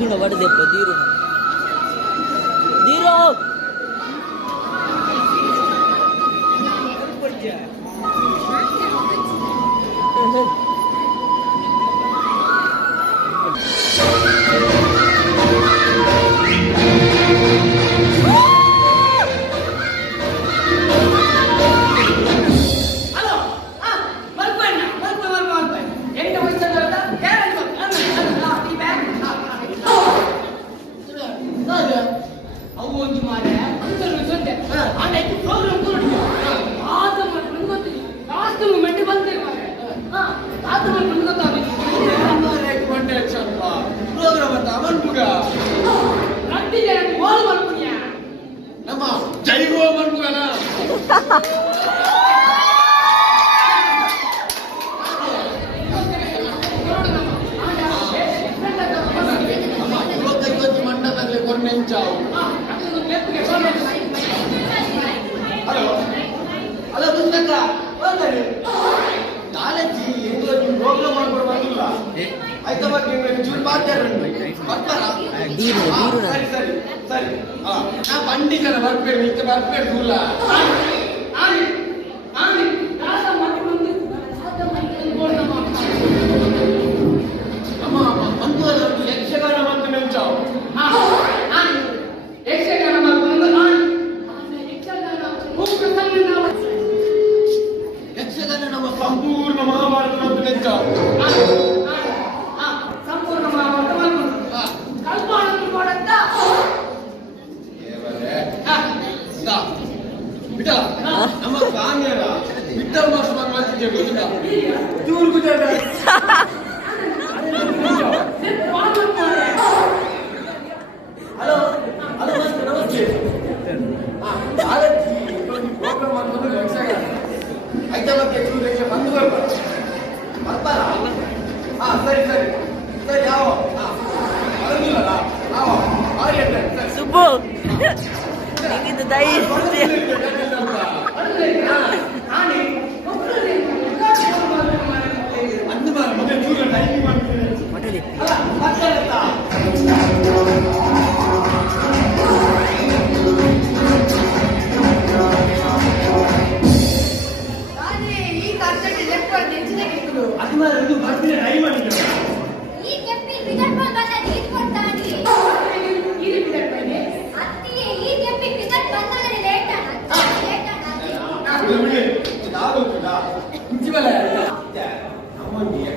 ದೀರುಣ ಬಡದೆಪ್ಪ ದೀರುಣ ದೀರೋ పండికల ಬರ್ಬೇಡಿ ಇತ್ತ ಬರ್ಬೇಡಿ ಕೂಲ ಅಮ್ಮ ಮಂದುವಲ ಯಕ್ಷಗಾನ ಮತ್ತು ನೆಂಚಾವು ಯಕ್ಷಗಾನ ಮತ್ತು ಯಕ್ಷಗಾನ ನಮ್ಮ ಸಂಪೂರ್ಣ ಮಹಾಭಾರತ ಮತ್ತು ನೆಂಚಾವು ಸಂಪೂರ್ಣ ಮಹಾಭಾರತ ಕಲ್ಪಾಣ ಕೊಡಂತ ನಮ್ಮ ಸ್ವಾಮಿಯರ ವಿಠಲ್ ಮಾಸ್ಟರ್ ಮಾಡ್ತಿದ್ದೆ ಗೊತ್ತಿಲ್ಲ ಚೂರು ಗುಜರಾತ ಹಲೋ ಹಲೋ ಮಾಸ್ಟರ್ ನಮಸ್ತೆ ಪ್ರೋಗ್ರಾಮ್ ಮಾಡ್ಕೊಂಡು ಯಕ್ಷಗಾನ ಐತೆ ಮತ್ತೆ ಚೂರು ಯಕ್ಷ ಬಂದು ಬರ್ತಾರ ಸರಿ ಸರಿ ಸರಿ ಯಾವ ಬರೋದಿಲ್ಲಲ್ಲ ನಾವು ಸುಬ್ಬು ಇದು ಧೈರ್ಯ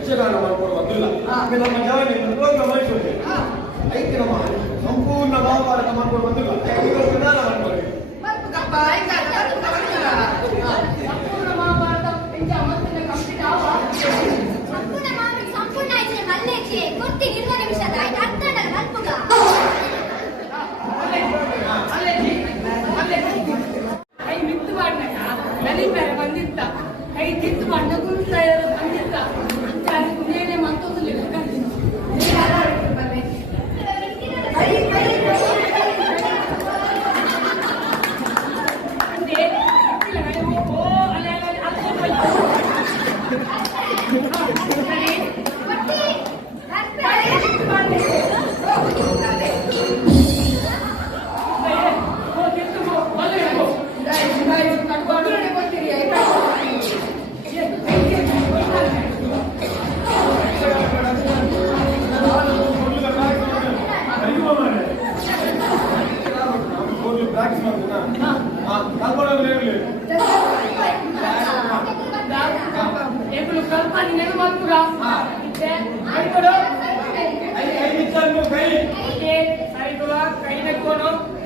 ಯಕ್ಷಗಾನ ಮಾಡ್ಕೊಂಡು ಬಂದಿಲ್ಲ ನಮ್ಮ ಜವಾನಿ ಪ್ರೋಗ್ರಾಮ್ ಮಾಡಿಕೊಂಡೆ ಐತೆ ನಮ್ಮ ಸಂಪೂರ್ಣ ಮಹಾಭಾರತ ಮಾಡ್ಕೊಂಡು ಬಂದಿಲ್ಲ ವಿಧಾನ ಮಾಡ್ಕೊಳ್ಳಿ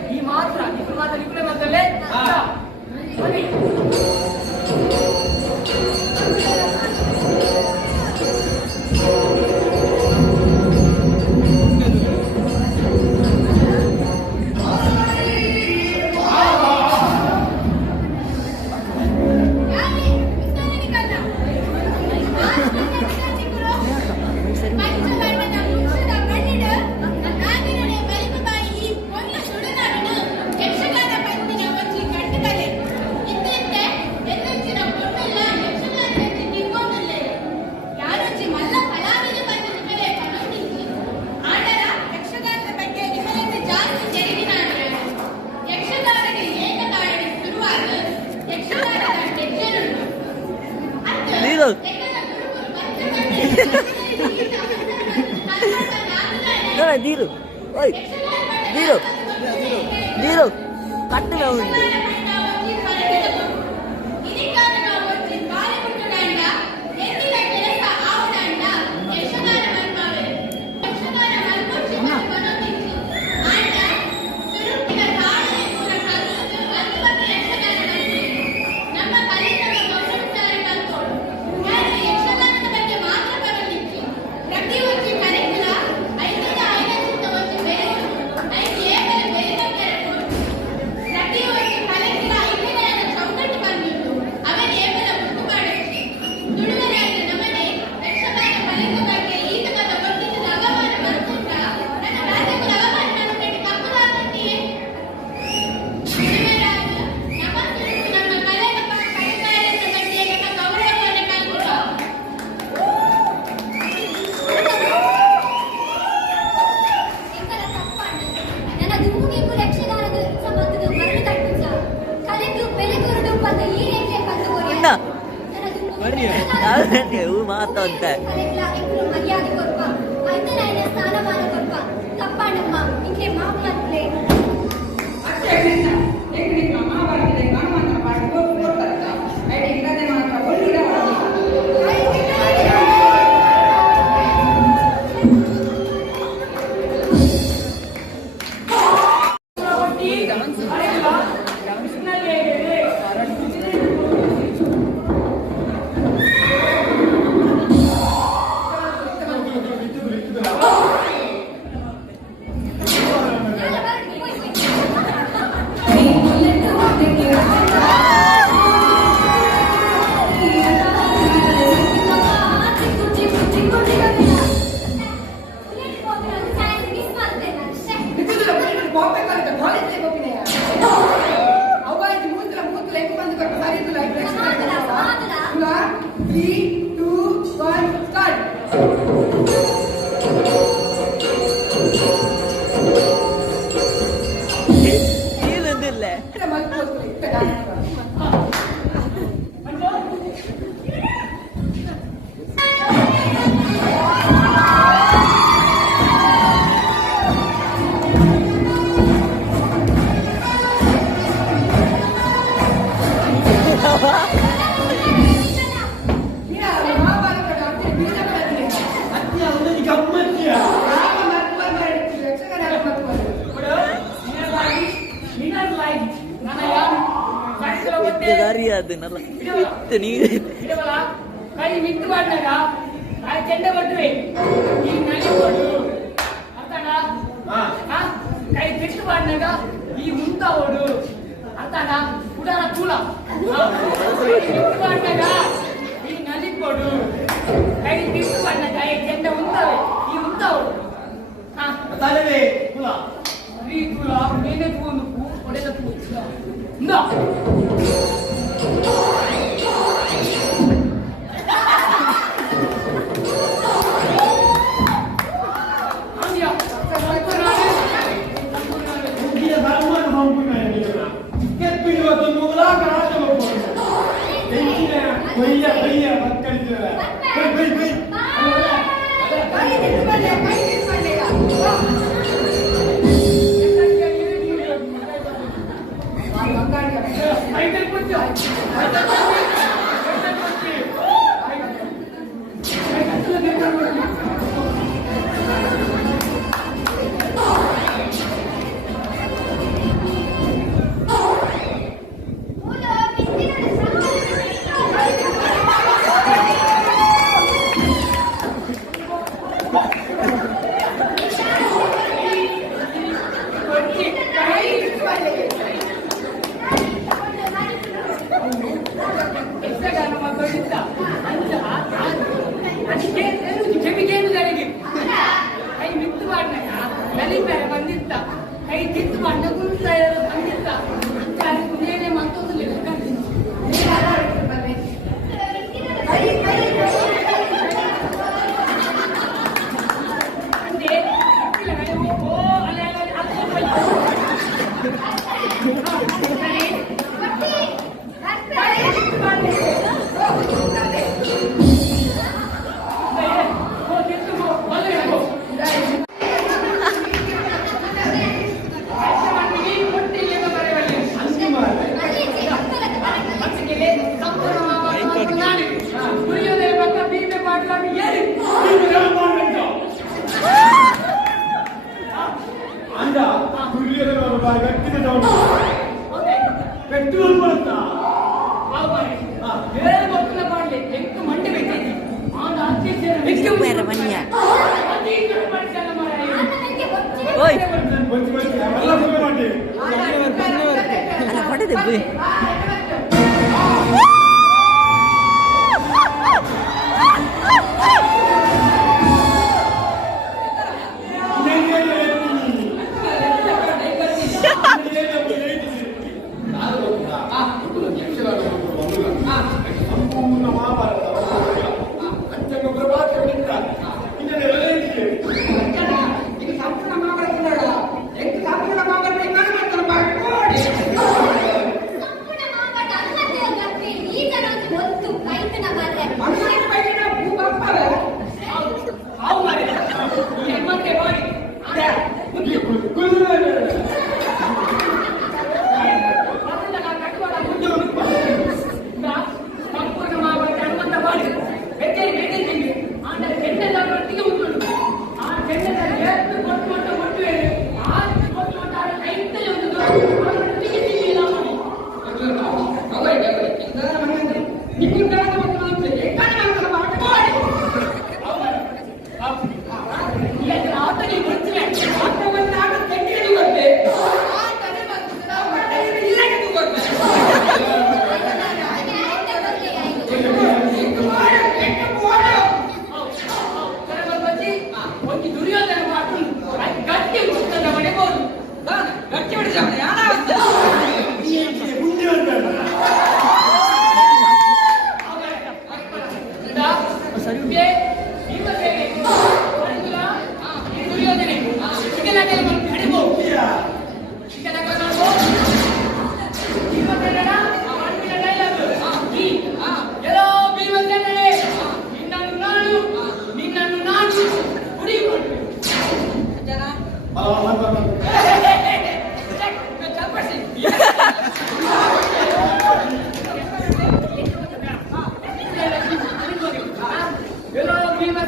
ಈ ಮಾತ್ರ ಇಬ್ಬರು ಮಾತ್ರಲ್ಲೇ ದೀರು ದೀರು ಓಯ್ ದೀರು ದೀರು ಕಟ್ಟುವೆ ಉಂಟು ಹೂ ಮಾತಂತ ಅದನ್ನೆಲ್ಲ ಇತ್ತು ನೀರು ಕೈ ಮಿತ್ತು ಮಾಡಿದಾಗ ಆ ಚೆಂಡೆ ಕೊಟ್ವಿ ಈ ನಲಿ ಕೊಡು ಅರ್ಥಾಡ ಕೈ ಬಿಟ್ಟು ಮಾಡಿದಾಗ ಈ ಮುಂತ ಓಡು ಅರ್ಥಾಡ ಉಡಾರ ತೂಲ ಬಿಟ್ಟು ಮಾಡಿದಾಗ ಈ ನಲಿ ಕೊಡು ಕೈ ಬಿಟ್ಟು ಮಾಡಿದಾಗ ಈ ಚೆಂಡೆ ಉಂಟವೆ ಈ ಮುಂತ ಓಡು ತಲೆವೇ ಕುಲ ಈ ತೂಲ ಮೇನೆ ತೂನು ಒಡೆದ ತೂ ಇಂದ भैया भैया मत कर भाई भाई ಕೈ ತಿತ್ತು ಬಣ್ಣ ಕುಂತ ಬಂದಿತ್ತ ನೇನೆ ಮತ್ತೊಂದು Hey!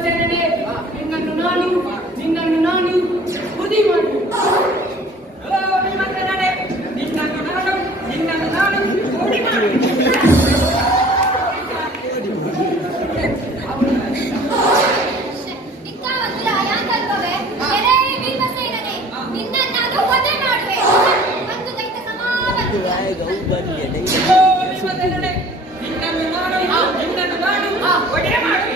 ಭೀಮಸೇನನೇ ನಿನ್ನನ್ನು ನಾನು ಬುದ್ಧಿ ಮಾಡಿ ಭೀಮಸೇನನೇ ನಿನ್ನನ್ನು ನಾನು ಬುದ್ಧಿ ಮಾಡಿ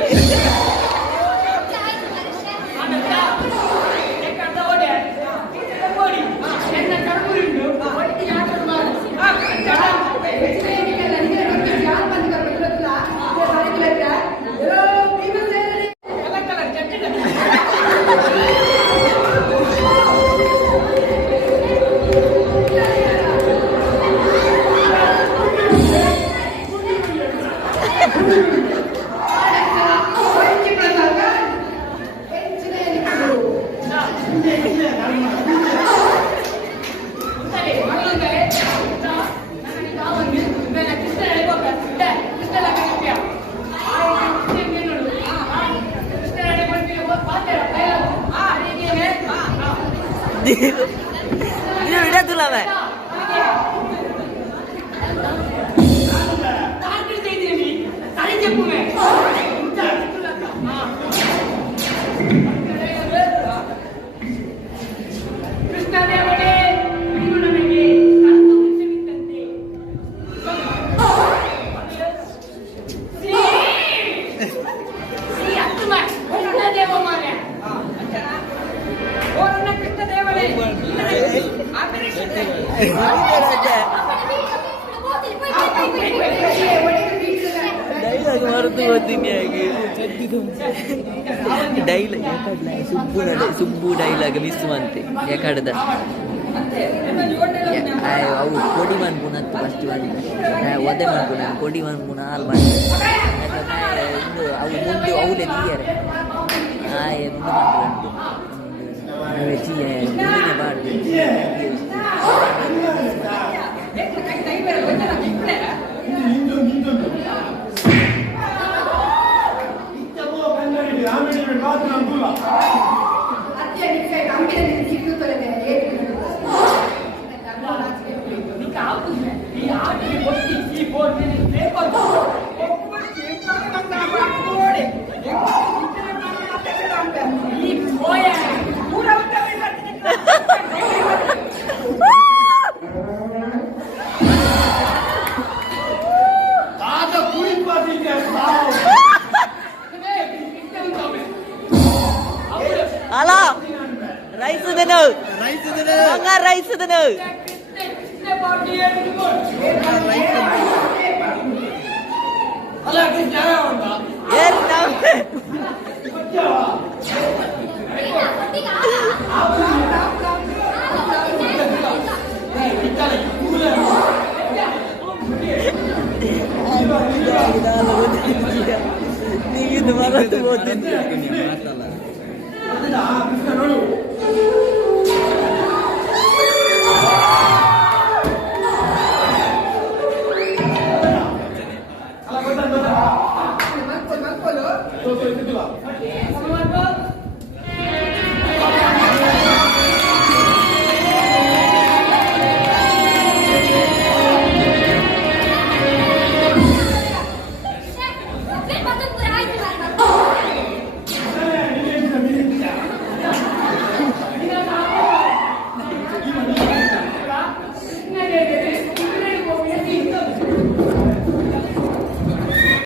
ಡೈಲಾಗ್ ಮರೆತು ಹೋಗ್ತೀನಿ ಹಾಗೆ ಸುಬ್ಬು ಡೈಲಾಗ್ ಮಿಸ್ ಮಂತೆ ಯಾಕಡ್ದ ಅವು ಕೊಡಿ ಮನ್ಪುನ ಹತ್ತು ಫಸ್ಟ್ ಬಂದು ಒದೆ ಮನ್ಪುನ ಕೊಡಿ ಮನ್ಪುನ ಹಾಲು ಮಾಡಿ ಅವು ಮುಂದೆ ಅವಲೇ ನೀಯರೆ ಮುಂದೆ ಮಾಡ್ಕೊಂಡು Halo, Rais Mangga Rais Betul.